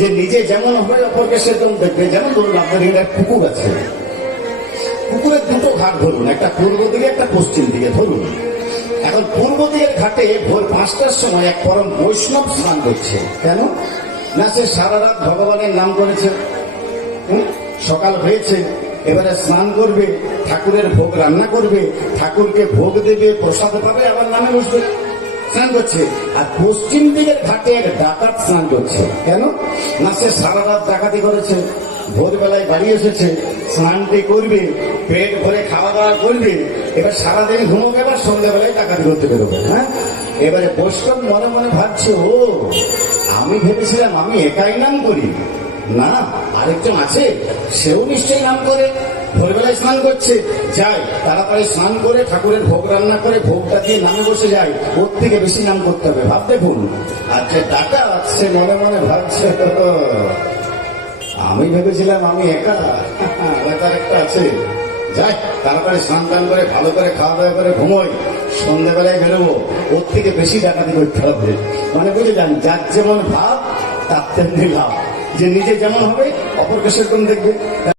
যে নিজে যেমন হবে অপরকে সেরকম দেখবে। যেমন ধরুন আপনার এখানে একটা পুকুর আছে, পুকুরের দুটো ঘাট ধরুন, একটা পূর্ব দিকে একটা পশ্চিম দিকে ধরুন। এখন পূর্ব দিকের ঘাটে ভোর 5টার সময় এক পরম বৈষ্ণব স্নান করছে। কেন না, সে সারা রাত ভগবানের নাম করেছে, সকাল হয়েছে, এবারে স্নান করবে, ঠাকুরের ভোগ রান্না করবে, ঠাকুরকে ভোগ দেবে, প্রসাদ পাবে, আবার নামে বসবে, স্নান করছে। আর পশ্চিম দিকের ঘাটে এক ডাকাত স্নান করছে। কেন না, সে সারা রাত ডাকাতি করেছে, ভোরবেলায় বাড়ি এসেছে, স্নানটি করবে, পেট ভরে খাওয়া দাওয়া করবে, এবার সারাদিন ঘুমোবে, এবার সন্ধ্যাবেলায় ডাকাতি করতে বেরোবে। হ্যাঁ, এবারে বৈষ্ণব মনে মনে ভাবছে, ও আমি ভেবেছিলাম আমি একাই নাম করি, না আরেকজন আছে, সেও নিশ্চয়ই নাম করে, ভোরবেলায় স্নান করছে, যায় তাড়াতাড়ি স্নান করে ঠাকুরের ভোগ রান্না করে ভোগটা দিয়ে নামে বসে যায়, ওর থেকে বেশি নাম করতে হবে। ভাব দেখুন, আর যে ডাকাত সে মনে মনে ভাবছে, আমি ভেবেছিলাম আমি একা, এলাকার একটা আছে, যাই তাড়াতাড়ি স্নান টান করে ভালো করে খাওয়া দাওয়া করে ঘুমোই, সন্ধ্যাবেলায় বেরোবো, ওর থেকে বেশি ডাকাতি করতে হবে। মানে বুঝে যান, যার যেমন ভাব তার তেমনি লাভ, যে নিজে যেমন হবে অপরকে সেরকম দেখবে।